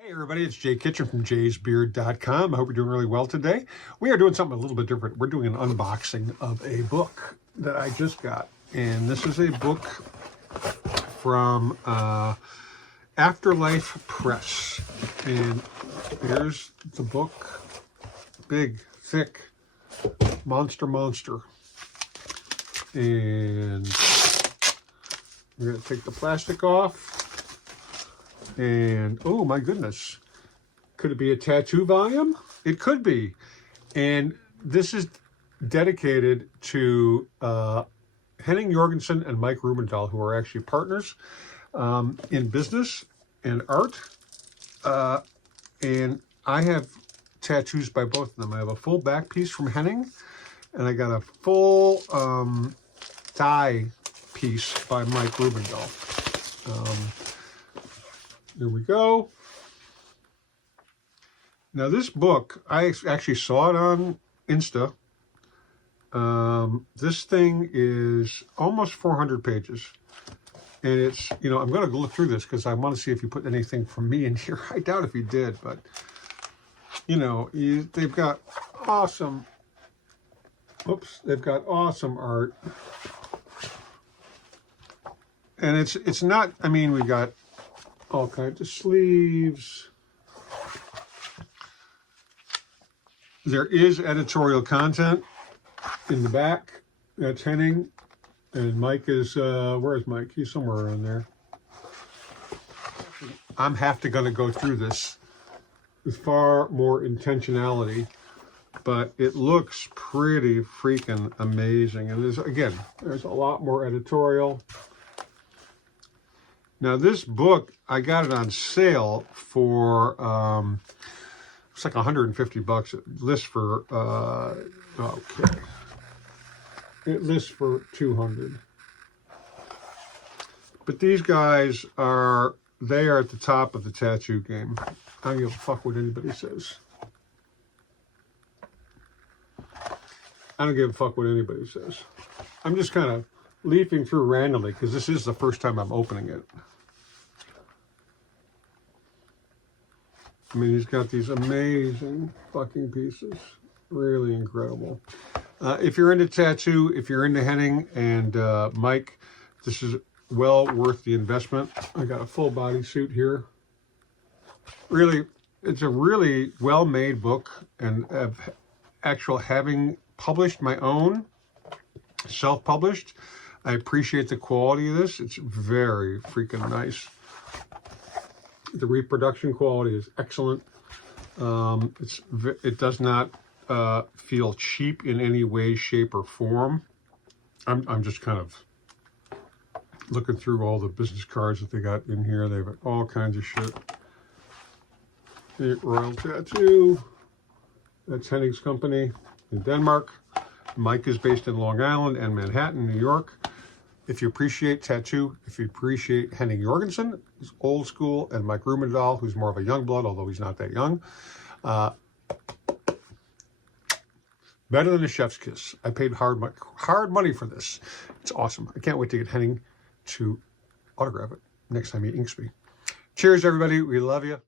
Hey everybody, it's Jay Kitchen from jaysbeard.com. I hope you're doing really well today. We are doing something a little bit different. We're doing an unboxing of a book that I just got. And this is a book from Afterlife Press. And here's the book. Big, thick, monster. And we're going to take the plastic off. And oh my goodness, could it be a tattoo volume? It could be. And this is dedicated to Henning Jorgensen and Mike Rubendall, who are actually partners in business and art. And I have tattoos by both of them. I have a full back piece from Henning, and I got a full thigh piece by Mike Rubendall. There we go. Now this book, I actually saw it on Insta. This thing is almost 400 pages. And it's, you know, I'm going to look through this because I want to see if you put anything from me in here. I doubt if you did, but, you know, they've got awesome, they've got awesome art. And it's not, I mean, we got all kinds of sleeves. There is editorial content in the back. That's Henning. And Mike is, where is Mike? He's somewhere around there. I'm gonna go through this with far more intentionality, but it looks pretty freaking amazing. And there's a lot more editorial. Now this book, I got it on sale for, it's like 150 bucks. It lists for, okay. It lists for 200. But these guys they are at the top of the tattoo game. I don't give a fuck what anybody says. I don't give a fuck what anybody says. I'm just kind of leafing through randomly because this is the first time I'm opening it. I mean, he's got these amazing fucking pieces. Really incredible. If you're into tattoo, if you're into Henning and Mike, this is well worth the investment. I got a full body suit here. Really, it's a really well-made book, and having published my own, self-published, I appreciate the quality of this. It's very freaking nice. The reproduction quality is excellent. It does not feel cheap in any way, shape, or form. I'm just kind of looking through all the business cards that they got in here. They've got all kinds of shit. The Royal Tattoo. That's Henning's company in Denmark. Mike is based in Long Island and Manhattan, New York. If you appreciate tattoo, if you appreciate Henning Jorgensen, who's old school, and Mike Rubendall, who's more of a young blood, although he's not that young, better than a chef's kiss. I paid hard money for this. It's awesome. I can't wait to get Henning to autograph it next time he inks me. Cheers, everybody. We love you.